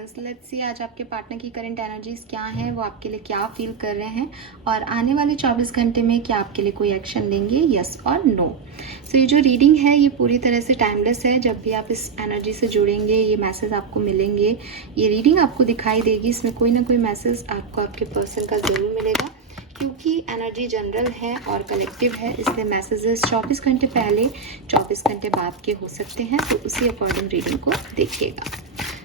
Friends, let's see आज आपके partner की करंट एनर्जीज क्या हैं, वो आपके लिए क्या फील कर रहे हैं और आने वाले 24 घंटे में क्या आपके लिए कोई एक्शन लेंगे, यस और नो। सो ये जो रीडिंग है ये पूरी तरह से टाइमलेस है। जब भी आप इस एनर्जी से जुड़ेंगे ये मैसेज आपको मिलेंगे, ये रीडिंग आपको दिखाई देगी। इसमें कोई ना कोई मैसेज आपको आपके पर्सन का ज़रूर मिलेगा, क्योंकि एनर्जी जनरल है और कलेक्टिव है, इसलिए मैसेजेस 24 घंटे पहले 24 घंटे बाद के हो सकते हैं। तो उसी अकॉर्डिंग रीडिंग को देखिएगा।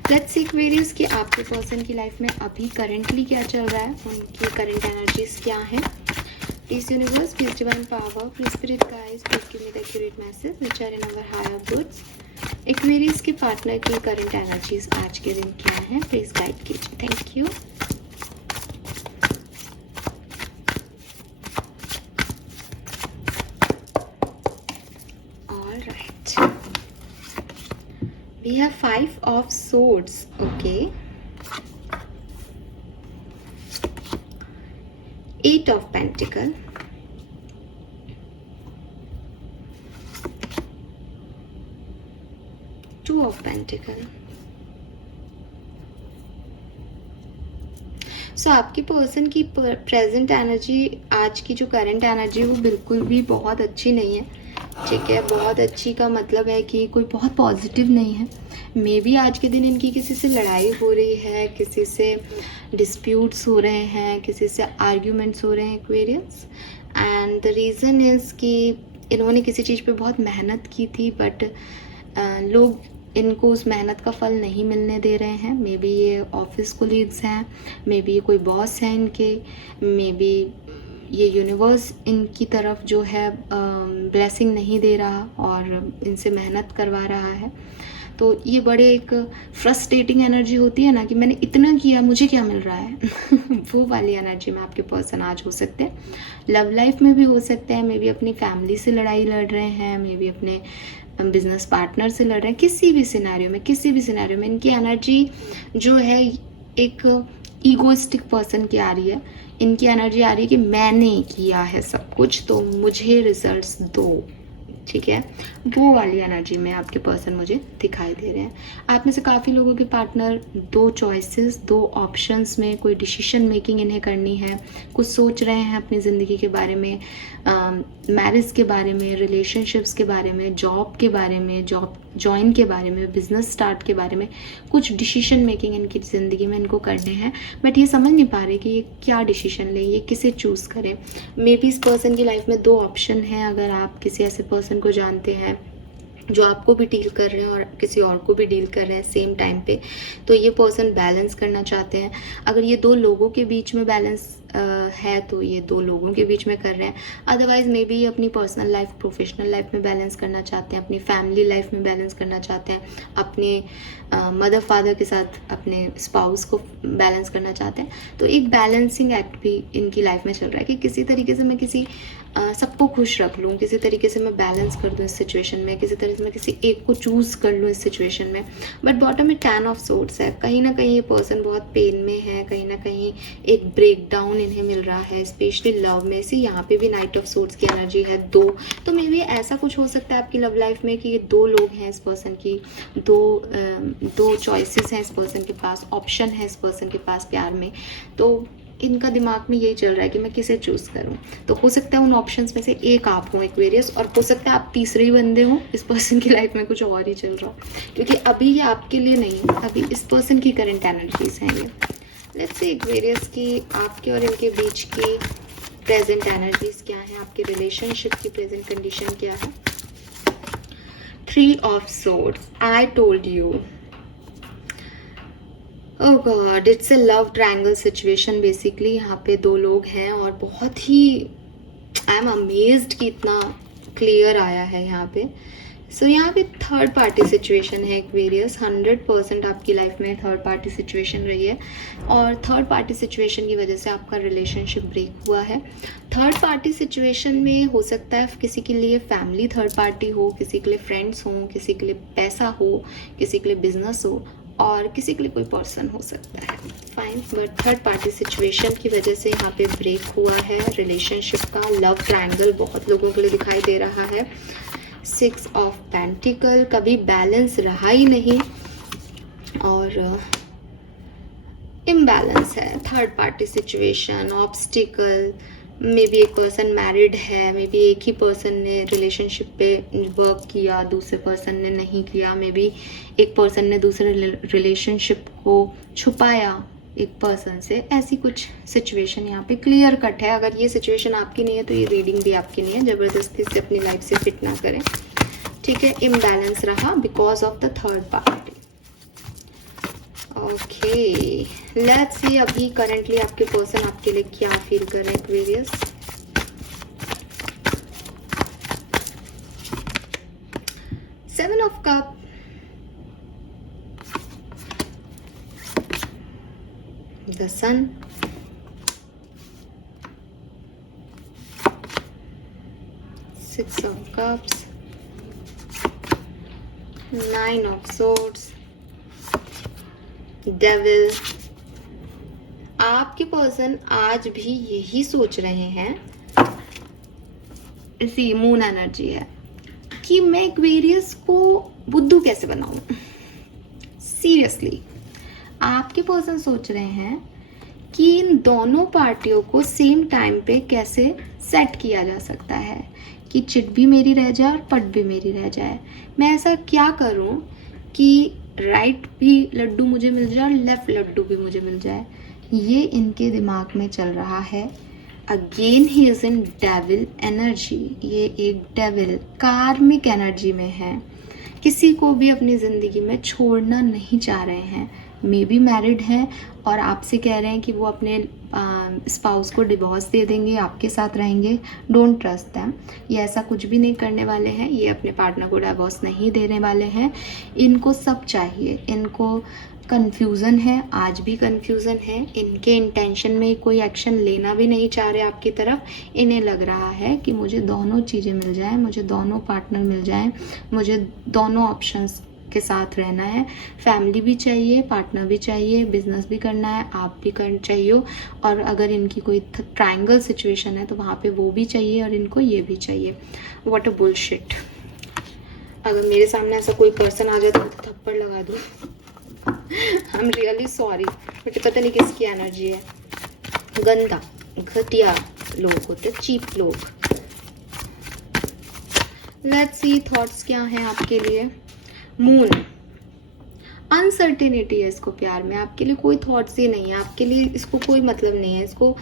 लेट्स सी एक्वेरियस कि आपके पर्सन की लाइफ में अभी करेंटली क्या चल रहा है, उनकी करंट एनर्जीज क्या है। Please universe, please divine power, please spirit guides, please give me the accurate message which are in our higher goods. Aquarius के पार्टनर की करंट एनर्जीज आज के दिन क्या है, प्लीज गाइड कीजिए। Thank you. We have 5 of swords, okay. 8 of pentacle, 2 of pentacle. सो आपकी person की प्रेजेंट एनर्जी, आज की जो करंट एनर्जी वो बिल्कुल भी बहुत अच्छी नहीं है, ठीक है। बहुत अच्छी का मतलब है कि कोई बहुत पॉजिटिव नहीं है। मे बी आज के दिन इनकी किसी से लड़ाई हो रही है, किसी से डिस्प्यूट्स हो रहे हैं, किसी से आर्ग्यूमेंट्स हो रहे हैं Aquarius. And the reason is कि इन्होंने किसी चीज़ पे बहुत मेहनत की थी, बट लोग इनको उस मेहनत का फल नहीं मिलने दे रहे हैं। मे बी ये ऑफिस कोलीग्स हैं, मे बी ये कोई बॉस है इनके, मे बी ये यूनिवर्स इनकी तरफ जो है ब्लेसिंग नहीं दे रहा और इनसे मेहनत करवा रहा है। तो ये बड़े एक फ्रस्ट्रेटिंग एनर्जी होती है ना, कि मैंने इतना किया मुझे क्या मिल रहा है वो वाली एनर्जी में आपके पर्सन आज हो सकते हैं। लव लाइफ में भी हो सकते हैं, मे बी अपनी फैमिली से लड़ाई लड़ रहे हैं, मे बी अपने बिजनेस पार्टनर से लड़ रहे हैं। किसी भी सिनेरियो में इनकी एनर्जी जो है एक ईगोइस्टिक पर्सन की आ रही है। इनकी एनर्जी आ रही है कि मैंने किया है सब कुछ तो मुझे रिजल्ट्स दो, ठीक है। वो वाली एनर्जी में आपके पर्सन मुझे दिखाई दे रहे हैं। आप में से काफ़ी लोगों के पार्टनर 2 चॉइसेस, 2 ऑप्शंस में कोई डिसीजन मेकिंग इन्हें करनी है। कुछ सोच रहे हैं अपनी ज़िंदगी के बारे में, मैरिज के बारे में, रिलेशनशिप्स के बारे में, जॉब के बारे में, जॉब ज्वाइन के बारे में, बिजनेस स्टार्ट के बारे में। कुछ डिसीजन मेकिंग इनकी ज़िंदगी में इनको करने हैं, बट ये समझ नहीं पा रहे कि ये क्या डिसीजन लें, ये किसे चूज़ करें। मे बी इस पर्सन की लाइफ में 2 ऑप्शन हैं। अगर आप किसी ऐसे पर्सन को जानते हैं जो आपको भी डील कर रहे हैं और किसी और को भी डील कर रहे हैं सेम टाइम पे, तो ये पर्सन बैलेंस करना चाहते हैं। अगर ये 2 लोगों के बीच में बैलेंस है तो ये 2 लोगों के बीच में कर रहे हैं। अदरवाइज मे बी ये अपनी पर्सनल लाइफ प्रोफेशनल लाइफ में बैलेंस करना चाहते हैं, अपनी फैमिली लाइफ में बैलेंस करना चाहते हैं, अपने मदर फादर के साथ अपने स्पाउस को बैलेंस करना चाहते हैं। तो एक बैलेंसिंग एक्ट भी इनकी लाइफ में चल रहा है कि किसी तरीके से मैं किसी सबको खुश रख लूँ, किसी तरीके से मैं बैलेंस कर दूँ इस सिचुएशन में, किसी तरीके से मैं किसी एक को चूज़ कर लूँ इस सिचुएशन में। बट बॉटम में 10 ऑफ सोर्ड्स है। कहीं ना कहीं ये पर्सन बहुत पेन में है, कहीं ना कहीं एक ब्रेक डाउन इन्हें मिल रहा है, स्पेशली लव में। सी यहाँ पे भी नाइट ऑफ सोर्ड्स की एनर्जी है 2। तो मे बी ऐसा कुछ हो सकता है आपकी लव लाइफ में कि ये 2 लोग हैं इस पर्सन की, 2 चॉइसेस हैं इस पर्सन के पास, ऑप्शन है इस पर्सन के पास प्यार में। तो इनका दिमाग में यही चल रहा है कि मैं किसे चूज़ करूं। तो हो सकता है उन ऑप्शंस में से एक आप हो एक्वेरियस, और हो सकता है आप तीसरे ही बंदे हो, इस पर्सन की लाइफ में कुछ और ही चल रहा हो, क्योंकि अभी ये आपके लिए नहीं है, अभी इस पर्सन की करंट एनर्जीज हैं ये। लेट्स से एक्वेरियस की आपके और इनके बीच की प्रेजेंट एनर्जीज क्या है, आपके रिलेशनशिप की प्रेजेंट कंडीशन क्या है। 3 of swords, I told you. Oh God, it's a love triangle situation basically. यहाँ पे 2 लोग हैं और बहुत ही आई एम अमेज्ड कि इतना क्लियर आया है यहाँ पे। सो यहाँ पे थर्ड पार्टी सिचुएशन है एक्वेरियस। 100% आपकी लाइफ में थर्ड पार्टी सिचुएशन रही है और थर्ड पार्टी सिचुएशन की वजह से आपका रिलेशनशिप ब्रेक हुआ है। थर्ड पार्टी सिचुएशन में हो सकता है किसी के लिए फैमिली थर्ड पार्टी हो, किसी के लिए फ्रेंड्स हो, किसी के लिए पैसा हो, किसी के लिए बिजनेस हो, और किसी के लिए कोई पर्सन हो सकता है। Fine, but third party situation की वजह से यहाँ पे ब्रेक हुआ है रिलेशनशिप का। लव ट्रायंगल बहुत लोगों के लिए दिखाई दे रहा है। 6 ऑफ पेंटिकल, कभी बैलेंस रहा ही नहीं। और इम्बैलेंस है, third party situation, obstacle, may be एक पर्सन मैरिड है, मे बी एक ही पर्सन ने रिलेशनशिप पे वर्क किया, दूसरे पर्सन ने नहीं किया, मे बी एक पर्सन ने दूसरे रिलेशनशिप को छुपाया एक पर्सन से, ऐसी कुछ सिचुएशन यहाँ पे क्लियर कट है। अगर ये सिचुएशन आपकी नहीं है तो ये रीडिंग भी आपकी नहीं है, ज़बरदस्ती से अपनी लाइफ से फिट ना करें, ठीक है। इम्बैलेंस रहा because of the third party. Okay, let's see अभी करंटली आपके पर्सन आपके लिए क्या फील कर रहे हैं Aquarius. Seven of cup, the sun, six of cups, nine of swords, devil. आपके पर्सन आज भी यही सोच रहे हैं, इसी मून एनर्जी है कि मैं एक्वेरियस को बुद्धू कैसे बनाऊं। सीरियसली आपके पर्सन सोच रहे हैं कि इन दोनों पार्टियों को सेम टाइम पे कैसे सेट किया जा सकता है कि चिट भी मेरी रह जाए और पट भी मेरी रह जाए। मैं ऐसा क्या करूं कि राइट भी लड्डू मुझे मिल जाए और लेफ्ट लड्डू भी मुझे मिल जाए। ये इनके दिमाग में चल रहा है। Again he is in devil energy, ये एक डेविल कार्मिक एनर्जी में है। किसी को भी अपनी ज़िंदगी में छोड़ना नहीं चाह रहे हैं, मे बी मैरिड हैं और आपसे कह रहे हैं कि वो अपने स्पाउस को डिवोर्स दे देंगे, आपके साथ रहेंगे। डोंट ट्रस्ट दैम, ये ऐसा कुछ भी नहीं करने वाले हैं। ये अपने पार्टनर को डिवोर्स नहीं देने वाले हैं। इनको सब चाहिए, इनको कन्फ्यूज़न है, आज भी कन्फ्यूज़न है। इनके इंटेंशन में कोई एक्शन लेना भी नहीं चाह रहे आपकी तरफ। इन्हें लग रहा है कि मुझे दोनों चीज़ें मिल जाएं, मुझे दोनों पार्टनर मिल जाएं, मुझे दोनों ऑप्शंस के साथ रहना है। फैमिली भी चाहिए, पार्टनर भी चाहिए, बिजनेस भी करना है, आप भी कर चाहिए। और अगर इनकी कोई ट्रायंगल सिचुएशन है तो वहाँ पे वो भी चाहिए और इनको ये भी चाहिए। What a bullshit. अगर मेरे सामने ऐसा कोई पर्सन आ जाए तो थप्पड़ लगा दूँ। आई एम रियली सॉरी, मुझे पता नहीं किसकी एनर्जी है। गंदा घटिया लोग होते, चीप लोग। लेट्स सी थॉट्स क्या हैं आपके लिए। मून, अनसर्टेनिटी है इसको प्यार में। आपके लिए कोई थॉट्स ही नहीं है, आपके लिए इसको कोई मतलब नहीं है। इसको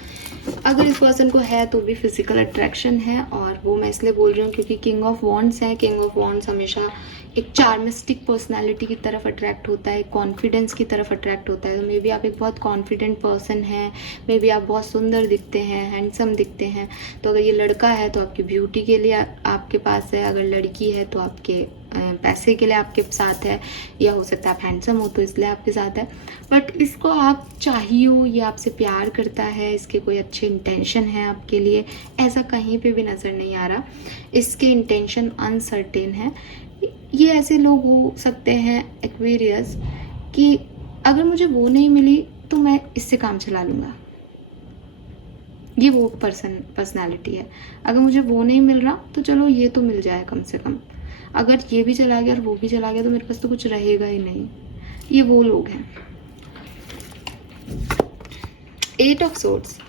अगर इस पर्सन को है तो भी फिजिकल अट्रैक्शन है, और वो मैं इसलिए बोल रही हूँ क्योंकि किंग ऑफ वॉन्ड्स है। किंग ऑफ वॉन्ड्स हमेशा एक चार्मिस्टिक पर्सनालिटी की तरफ अट्रैक्ट होता है, कॉन्फिडेंस की तरफ अट्रैक्ट होता है। तो मे बी आप एक बहुत कॉन्फिडेंट पर्सन हैं, मे बी आप बहुत सुंदर दिखते हैं, हैंडसम दिखते हैं। तो अगर ये लड़का है तो आपकी ब्यूटी के लिए आपके पास है, अगर लड़की है तो आपके पैसे के लिए आपके साथ है, या हो सकता है आप हैंडसम हो तो इसलिए आपके साथ है। बट इसको आप चाहिए हो, ये आपसे प्यार करता है, इसके कोई अच्छे इंटेंशन है आपके लिए, ऐसा कहीं पे भी नज़र नहीं आ रहा। इसके इंटेंशन अनसर्टेन है। ये ऐसे लोग हो सकते हैं एक्वेरियस कि अगर मुझे वो नहीं मिली तो मैं इससे काम चला लूँगा। ये वो पर्सनालिटी है। अगर मुझे वो नहीं मिल रहा तो चलो ये तो मिल जाए कम से कम। अगर ये भी चला गया और वो भी चला गया तो मेरे पास तो कुछ रहेगा ही नहीं। ये वो लोग हैं। एट ऑफ सोर्ड्स,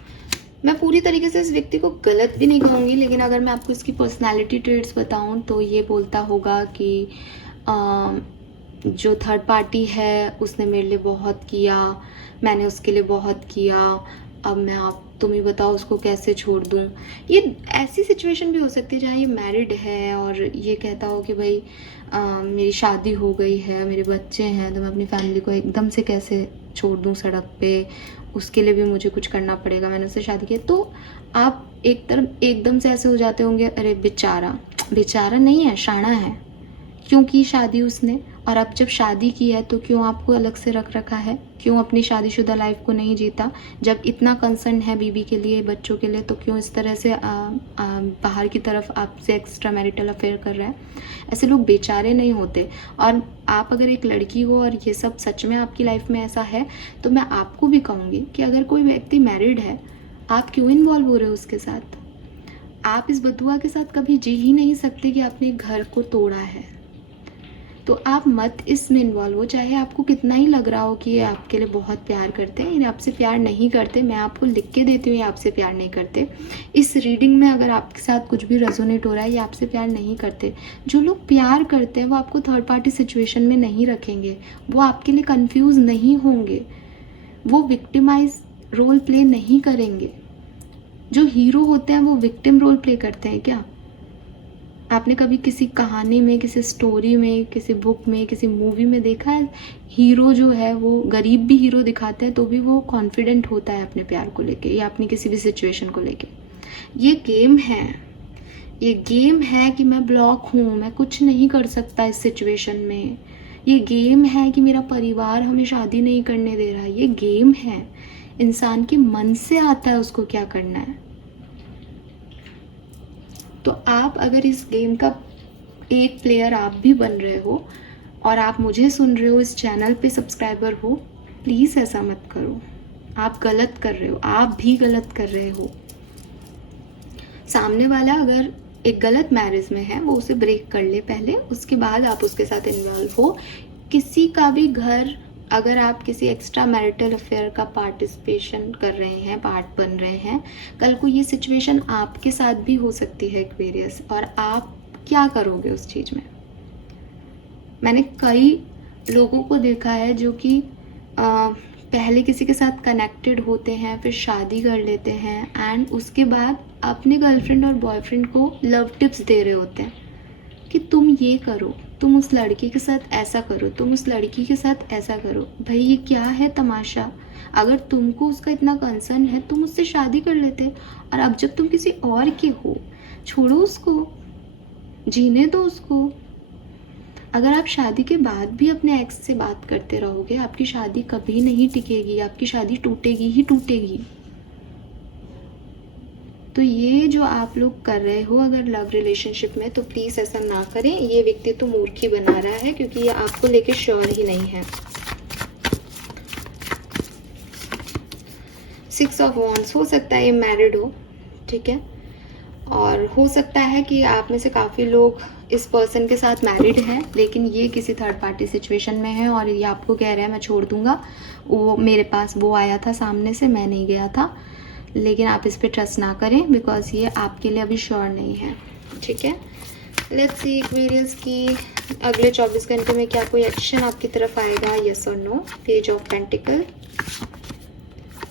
मैं पूरी तरीके से इस व्यक्ति को गलत भी नहीं कहूँगी, लेकिन अगर मैं आपको इसकी पर्सनालिटी ट्रेट्स बताऊँ तो ये बोलता होगा कि जो थर्ड पार्टी है उसने मेरे लिए बहुत किया, मैंने उसके लिए बहुत किया, अब मैं तुम ही बताओ उसको कैसे छोड़ दूँ। ये ऐसी सिचुएशन भी हो सकती है जहाँ ये मैरिड है और ये कहता हो कि भाई मेरी शादी हो गई है, मेरे बच्चे हैं, तो मैं अपनी फैमिली को एकदम से कैसे छोड़ दूँ सड़क पे, उसके लिए भी मुझे कुछ करना पड़ेगा, मैंने उससे शादी की। तो आप एक तरफ एकदम से ऐसे हो जाते होंगे, अरे बेचारा, बेचारा नहीं है, शाना है, क्यों की शादी उसने, और अब जब शादी की है तो क्यों आपको अलग से रख रखा है, क्यों अपनी शादीशुदा लाइफ को नहीं जीता। जब इतना कंसर्न है बीबी के लिए, बच्चों के लिए, तो क्यों इस तरह से बाहर की तरफ आपसे एक्स्ट्रा मैरिटल अफेयर कर रहा है। ऐसे लोग बेचारे नहीं होते। और आप अगर एक लड़की हो और ये सब सच में आपकी लाइफ में ऐसा है तो मैं आपको भी कहूँगी कि अगर कोई व्यक्ति मैरिड है, आप क्यों इन्वॉल्व हो रहे हो उसके साथ। आप इस बदुआ के साथ कभी जी ही नहीं सकते कि आपने घर को तोड़ा है। तो आप मत इसमें इन्वॉल्व हो, चाहे आपको कितना ही लग रहा हो कि ये आपके लिए बहुत प्यार करते हैं, ये आपसे प्यार नहीं करते। मैं आपको लिख के देती हूँ ये आपसे प्यार नहीं करते। इस रीडिंग में अगर आपके साथ कुछ भी रेजोनेट हो रहा है, ये आपसे प्यार नहीं करते। जो लोग प्यार करते हैं वो आपको थर्ड पार्टी सिचुएशन में नहीं रखेंगे, वो आपके लिए कंफ्यूज नहीं होंगे, वो विक्टिमाइज रोल प्ले नहीं करेंगे। जो हीरो होते हैं वो विक्टिम रोल प्ले करते हैं क्या? आपने कभी किसी कहानी में, किसी स्टोरी में, किसी बुक में, किसी मूवी में देखा है हीरो जो है वो गरीब भी हीरो दिखाते हैं तो भी वो कॉन्फिडेंट होता है अपने प्यार को लेके या अपनी किसी भी सिचुएशन को लेके? ये गेम है, ये गेम है कि मैं ब्लॉक हूँ, मैं कुछ नहीं कर सकता इस सिचुएशन में। ये गेम है कि मेरा परिवार हमें शादी नहीं करने दे रहा है। ये गेम है, इंसान के मन से आता है उसको क्या करना है। तो आप अगर इस गेम का एक प्लेयर आप भी बन रहे हो और आप मुझे सुन रहे हो, इस चैनल पे सब्सक्राइबर हो, प्लीज़ ऐसा मत करो। आप गलत कर रहे हो, आप भी गलत कर रहे हो। सामने वाला अगर एक गलत मैरिज में है वो उसे ब्रेक कर ले पहले, उसके बाद आप उसके साथ इन्वॉल्व हो। किसी का भी घर, अगर आप किसी एक्स्ट्रा मैरिटल अफेयर का पार्टिसिपेशन कर रहे हैं, पार्ट बन रहे हैं, कल को ये सिचुएशन आपके साथ भी हो सकती है एक्वेरियस, और आप क्या करोगे उस चीज़ में? मैंने कई लोगों को देखा है जो कि पहले किसी के साथ कनेक्टेड होते हैं, फिर शादी कर लेते हैं एंड उसके बाद अपने गर्लफ्रेंड और बॉयफ्रेंड को लव टिप्स दे रहे होते हैं कि तुम ये करो, तुम उस लड़की के साथ ऐसा करो, तुम उस लड़की के साथ ऐसा करो। भाई ये क्या है तमाशा? अगर तुमको उसका इतना कंसर्न है तुम उससे शादी कर लेते, और अब जब तुम किसी और के हो, छोड़ो उसको, जीने दो उसको। अगर आप शादी के बाद भी अपने एक्स से बात करते रहोगे, आपकी शादी कभी नहीं टिकेगी, आपकी शादी टूटेगी ही टूटेगी। तो ये जो आप लोग कर रहे हो अगर लव रिलेशनशिप में, तो प्लीज़ ऐसा ना करें। ये व्यक्ति तो मूर्खी बना रहा है क्योंकि ये आपको लेके श्योर ही नहीं है। 6 ऑफ वॉन्ड्स, हो सकता है ये मैरिड हो, ठीक है, और हो सकता है कि आप में से काफ़ी लोग इस पर्सन के साथ मैरिड हैं, लेकिन ये किसी थर्ड पार्टी सिचुएशन में है और ये आपको कह रहे हैं मैं छोड़ दूंगा। वो मेरे पास वो आया था सामने से, मैं नहीं गया था। लेकिन आप इस पर ट्रस्ट ना करें बिकॉज ये आपके लिए अभी श्योर नहीं है, ठीक है। लेट्स सी एक्वेरियस की अगले 24 घंटे में क्या कोई एक्शन आपकी तरफ आएगा, यस और no. Page of pentacle,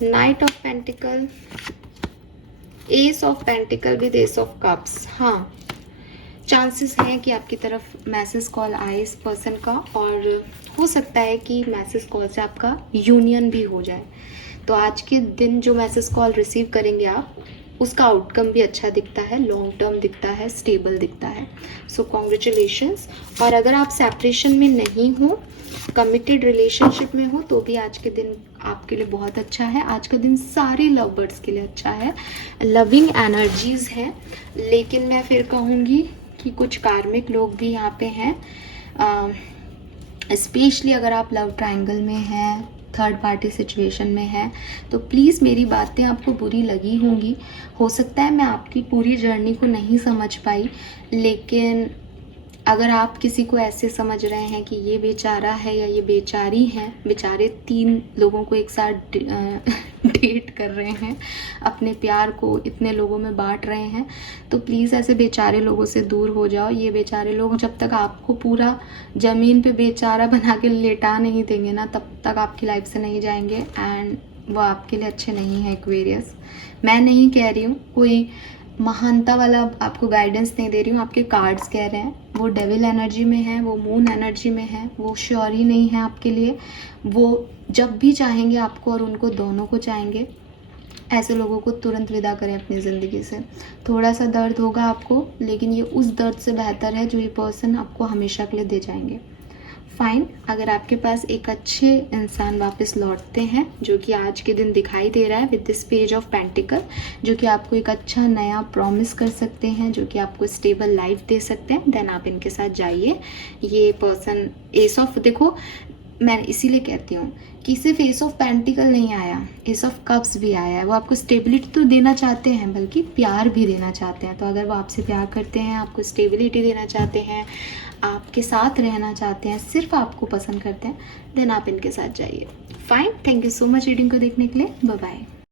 knight of pentacle, ace of pentacle with ace of cups. हाँ, चांसेस हैं कि आपकी तरफ मैसेज कॉल आए इस पर्सन का, और हो सकता है कि मैसेज कॉल से आपका यूनियन भी हो जाए। तो आज के दिन जो मैसेज कॉल रिसीव करेंगे आप, उसका आउटकम भी अच्छा दिखता है, लॉन्ग टर्म दिखता है, स्टेबल दिखता है। सो कॉन्ग्रेचुलेशंस। और अगर आप सेपरेशन में नहीं हो, कमिटेड रिलेशनशिप में हो, तो भी आज के दिन आपके लिए बहुत अच्छा है। आज का दिन सारे लव बर्ड्स के लिए अच्छा है, लविंग एनर्जीज हैं। लेकिन मैं फिर कहूँगी कि कुछ कार्मिक लोग भी यहाँ पे हैं, स्पेशली अगर आप लव ट्रायंगल में हैं, थर्ड पार्टी सिचुएशन में है, तो प्लीज़ मेरी बातें आपको बुरी लगी होंगी। हो सकता है मैं आपकी पूरी जर्नी को नहीं समझ पाई, लेकिन अगर आप किसी को ऐसे समझ रहे हैं कि ये बेचारा है या ये बेचारी है, बेचारे 3 लोगों को एक साथ डेट कर रहे हैं, अपने प्यार को इतने लोगों में बांट रहे हैं, तो प्लीज़ ऐसे बेचारे लोगों से दूर हो जाओ। ये बेचारे लोग जब तक आपको पूरा ज़मीन पे बेचारा बना के लेटा नहीं देंगे ना, तब तक आपकी लाइफ से नहीं जाएंगे एंड वो आपके लिए अच्छे नहीं है एक्वेरियस। मैं नहीं कह रही हूँ, कोई महानता वाला आपको गाइडेंस नहीं दे रही हूँ, आपके कार्ड्स कह रहे हैं। वो डेविल एनर्जी में है, वो मून एनर्जी में है, वो श्योर ही नहीं है आपके लिए। वो जब भी चाहेंगे आपको और उनको दोनों को चाहेंगे। ऐसे लोगों को तुरंत विदा करें अपनी ज़िंदगी से। थोड़ा सा दर्द होगा आपको, लेकिन ये उस दर्द से बेहतर है जो ये पर्सन आपको हमेशा के लिए दे जाएंगे। फाइन, अगर आपके पास एक अच्छे इंसान वापस लौटते हैं, जो कि आज के दिन दिखाई दे रहा है with this page of pentacle, जो कि आपको एक अच्छा नया प्रॉमिस कर सकते हैं, जो कि आपको स्टेबल लाइफ दे सकते हैं, देन आप इनके साथ जाइए। ये पर्सन एस ऑफ, देखो मैं इसीलिए कहती हूँ कि सिर्फ एस ऑफ पेंटिकल नहीं आया, एस ऑफ कप्स भी आया है। वो आपको स्टेबिलिटी तो देना चाहते हैं, बल्कि प्यार भी देना चाहते हैं। तो अगर वो आपसे प्यार करते हैं, आपको स्टेबिलिटी देना चाहते हैं, आपके साथ रहना चाहते हैं, सिर्फ आपको पसंद करते हैं, देन आप इनके साथ जाइए। Fine, thank you so much reading को देखने के लिए। Bye bye.